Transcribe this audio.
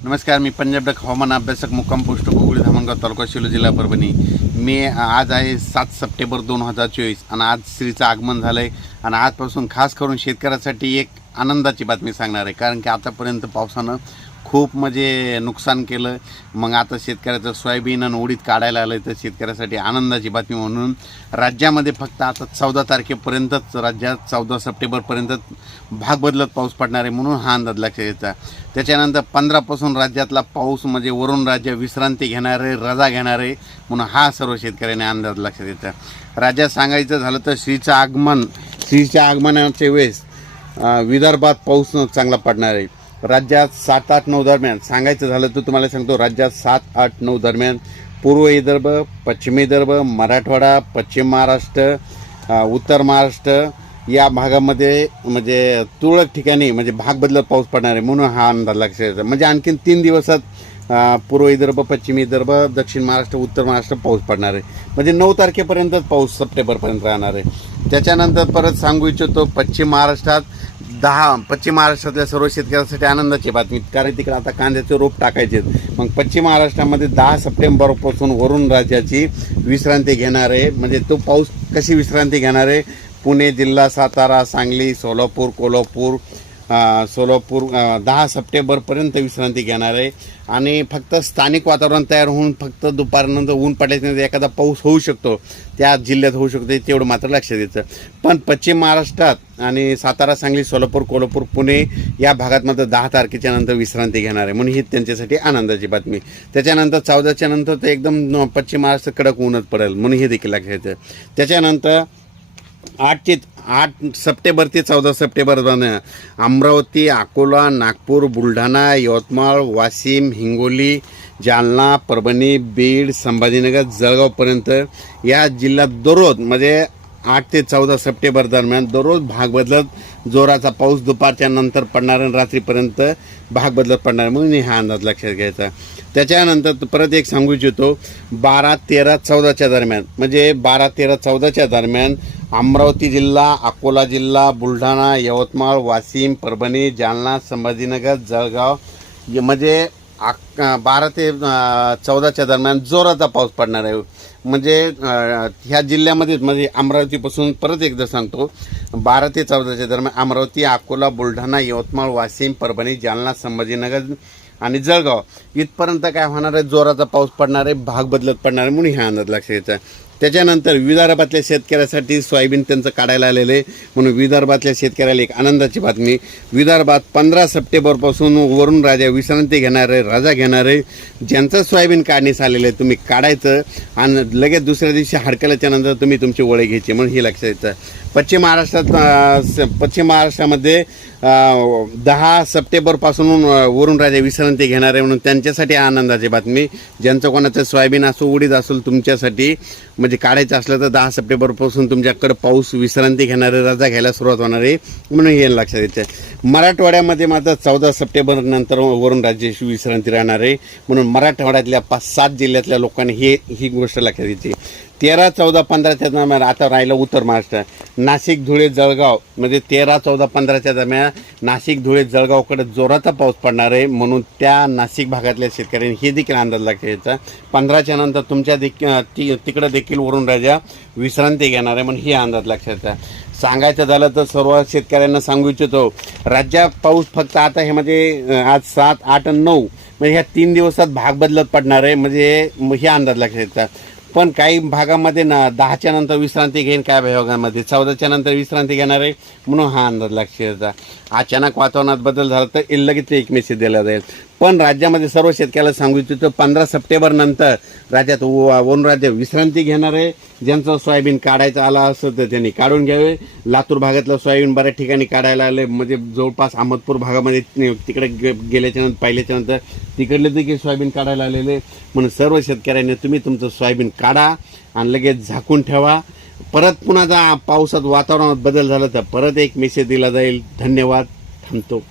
नमस्कार, मी पंजाब डक हवामान अभ्यासक मुक्काम पोस्ट कोगुळी धामणगाव तालुका शिलो जिल्हा परभणी। मी आज आहे 7 सप्टेंबर 2024 आणि आज श्रीचं आगमन झालं आहे आणि आजपासून खास करून शेतकऱ्यासाठी एक आनंदाची बातमी सांगणार आहे। कारण की आतापर्यंत पावसानं खूप म्हणजे नुकसान केलं। मग आता शेतकऱ्याचं सोयाबीन आणि उडीद काढायला आलं तर शेतकऱ्यासाठी आनंदाची बातमी म्हणून राज्यामध्ये फक्त आता 14 तारखेपर्यंतच राज्यात 14 सप्टेंबरपर्यंत भाग बदलत पाऊस पडणार आहे म्हणून हा अंदाज लक्षात घ्यायचा। त्याच्यानंतर 15 पासून राज्यातला पाऊस म्हणजे वरून राज्य विश्रांती घेणार आहे, रजा घेणार आहे म्हणून हा सर्व शेतकऱ्यांनी अंदाज लक्षात घ्यायचा। राज्यात सांगायचं झालं तर श्रीच्या आगमनाच्या वेळेस विदर्भात पाऊस चांगला पडणार आहे। राज्यात 7, 8, 9 दरम्यान सांगायचं झालं तर तुम्हाला सांगतो, राज्यात 7, 8, 9 दरम्यान पूर्व विदर्भ, पश्चिम विदर्भ, मराठवाडा, पश्चिम महाराष्ट्र, उत्तर महाराष्ट्र या भागामध्ये म्हणजे तुरळक ठिकाणी म्हणजे भाग बदलत पाऊस पडणार आहे म्हणून हा अंदाज लक्षात घ्यायचा। म्हणजे आणखीन 3 दिवसात पूर्व विदर्भ, पश्चिम विदर्भ, दक्षिण महाराष्ट्र, उत्तर महाराष्ट्र पाऊस पडणार आहे। म्हणजे 9 तारखेपर्यंतच पाऊस सप्टेंबरपर्यंत राहणार आहे। त्याच्यानंतर परत सांगू इच्छितो, पश्चिम महाराष्ट्रातल्या सर्व शेतकऱ्यांसाठी आनंदाची बातमी, कारण तिकडे आता कांद्याचे रोप टाकायचे। मग पश्चिम महाराष्ट्रामध्ये 10 सप्टेंबरपासून वरून राज्याची विश्रांती घेणार आहे। म्हणजे तो पाऊस कशी विश्रांती घेणार आहे, पुणे जिल्हा, सातारा, सांगली, कोल्हापूर 10 सप्टेंबरपर्यंत विश्रांती घेणार आहे। आणि फक्त स्थानिक वातावरण तयार होऊन फक्त दुपारनंतर ऊन पडल्यानंतर एखादा पाऊस होऊ शकतो, त्या जिल्ह्यात होऊ शकतो, तेवढं मात्र लक्षात द्यायचं। पण पश्चिम महाराष्ट्रात आणि सातारा, सांगली, कोल्हापूर, पुणे या भागात मात्र 10 तारखेच्या नंतर विश्रांती घेणार आहे म्हणून ही त्यांच्यासाठी आनंदाची बातमी। त्याच्यानंतर 14च्या नंतर तर एकदम पश्चिम महाराष्ट्र कडक ऊनच पडेल म्हणून हे देखील लक्षात घ्यायचं। त्याच्यानंतर 8 सप्टेंबर ते 14 सप्टेंबर अमरावती, अकोला, नागपूर, बुलढाणा, यवतमाळ, वाशिम, हिंगोली, जालना, परभणी, बीड, संभाजीनगर, जळगावपर्यंत या जिल्ह्यात दररोज म्हणजे 8 ते 14 सप्टेंबर दरम्यान दररोज भाग बदलत जोराचा पाऊस दुपारच्या नंतर पडणार आणि रात्रीपर्यंत भाग बदलत पडणार म्हणून हा अंदाज लक्षात घ्यायचा। त्याच्यानंतर परत एक सांगू इच्छितो, 12, 13, 14च्या दरम्यान म्हणजे 12, 13, 14च्या दरम्यान अमरावती जिल्हा, अकोला जिल्हा, बुलढाणा, यवतमाळ, वाशिम, परभणी, जालना, संभाजीनगर, जळगाव म्हणजे 12 ते 14च्या दरम्यान जोराचा पाऊस पडणार आहे। म्हणजे ह्या जिल्ह्यामध्ये म्हणजे अमरावतीपासून परत एकदा सांगतो, 12 ते 14च्या दरम्यान अमरावती, अकोला, बुलढाणा, यवतमाळ, वाशिम, परभणी, जालना, संभाजीनगर आणि जळगाव इथपर्यंत काय होणार आहे, जोराचा पाऊस पडणार आहे, भाग बदलत पडणार आहे म्हणून हा अंदाज लक्षात घ्यायचा। त्याच्यानंतर विदर्भातल्या शेतकऱ्यासाठी सोयाबीन त्यांचं काढायला आलेलं आहे म्हणून विदर्भातल्या शेतकऱ्याला एक आनंदाची बातमी। विदर्भात 15 सप्टेंबरपासून वरून राजा विश्रांती घेणार आहे, रजा घेणार आहे। ज्यांचं सोयाबीन काढणीस आलेलं आहे तुम्ही काढायचं आणि लगेच दुसऱ्या दिवशी हडकल्याच्या नंतर तुम्ही तुमची ओळख घ्यायची म्हणून हे लक्षात द्यायचं। पश्चिम महाराष्ट्रामध्ये 10 सप्टेंबरपासून वरून राजा विश्रांती घेणार आहे म्हणून त्यांच्यासाठी आनंदाची बातमी। ज्यांचं कोणाचं सोयाबीन असो, उडीद असेल, तुमच्यासाठी म्हणजे काढायचं असलं तर 10 सप्टेंबरपासून तुमच्याकडे पाऊस विश्रांती घेणार आहे, रजा घ्यायला सुरुवात होणार आहे म्हणून हे लक्षात द्यायचं। मराठवाड्यामध्ये मात्र 14 सप्टेंबर नंतर वरून राज्याची विश्रांती राहणार आहे म्हणून मराठवाड्यातल्या 5-7 जिल्ह्यातल्या लोकांनी ही गोष्ट लक्षात द्यायची। 13, 14, 15च्या दरम्यान आता राहिलं उत्तर महाराष्ट्र, नाशिक, धुळे, जळगाव म्हणजे 13, 14, 15च्या दरम्यान नाशिक, धुळे, जळगावकडे जोराचा पाऊस पडणार आहे म्हणून त्या नाशिक भागातल्या शेतकऱ्यांनी हे देखील अंदाज लक्षात घ्यायचा। 15च्या नंतर तुमच्या तिकडे देखील वरून राजा विश्रांती घेणार आहे म्हणून हे अंदाज लक्षात घ्यायचा। सांगायचं झालं तर सर्व शेतकऱ्यांना सांगू इच्छितो, राज्यात पाऊस फक्त आता हे म्हणजे आज 7, 8 आणि 9 म्हणजे ह्या 3 दिवसात भाग बदलत पडणार आहे म्हणजे हे अंदाज लक्षात घ्यायचा। पण काही भागामध्ये 10च्या नंतर विश्रांती घेईन, काही भागामध्ये 14च्या नंतर विश्रांती घेणार आहे म्हणून हा अंदाज लक्षात घ्यायचा। अचानक वातावरणात बदल झाला तर लगेच एक मेसेज दिला जाईल। पण राज्यामध्ये सर्व शेतकऱ्याला सांगू इच्छितो, 15 सप्टेंबर नंतर राज्यात वरून राज्य विश्रांती घेणार आहे। ज्यांचं सोयाबीन काढायचं आला असं तर त्यांनी काढून घ्यावे। लातूर भागातलं सोयाबीन बऱ्याच ठिकाणी काढायला आले म्हणजे जवळपास अहमदपूर भागामध्ये तिकडे गेल्याच्या नंतर पाहिल्याच्या नंतर तिकडले देखील सोयाबीन काढायला आलेले म्हणून सर्व शेतकऱ्यांनी तुम्ही तुमचं सोयाबीन काढा आणि लगेच झाकून ठेवा। परत पुन्हा पावसात वातावरणात बदल झाला तर परत एक मेसेज दिला जाईल। धन्यवाद, थांबतो।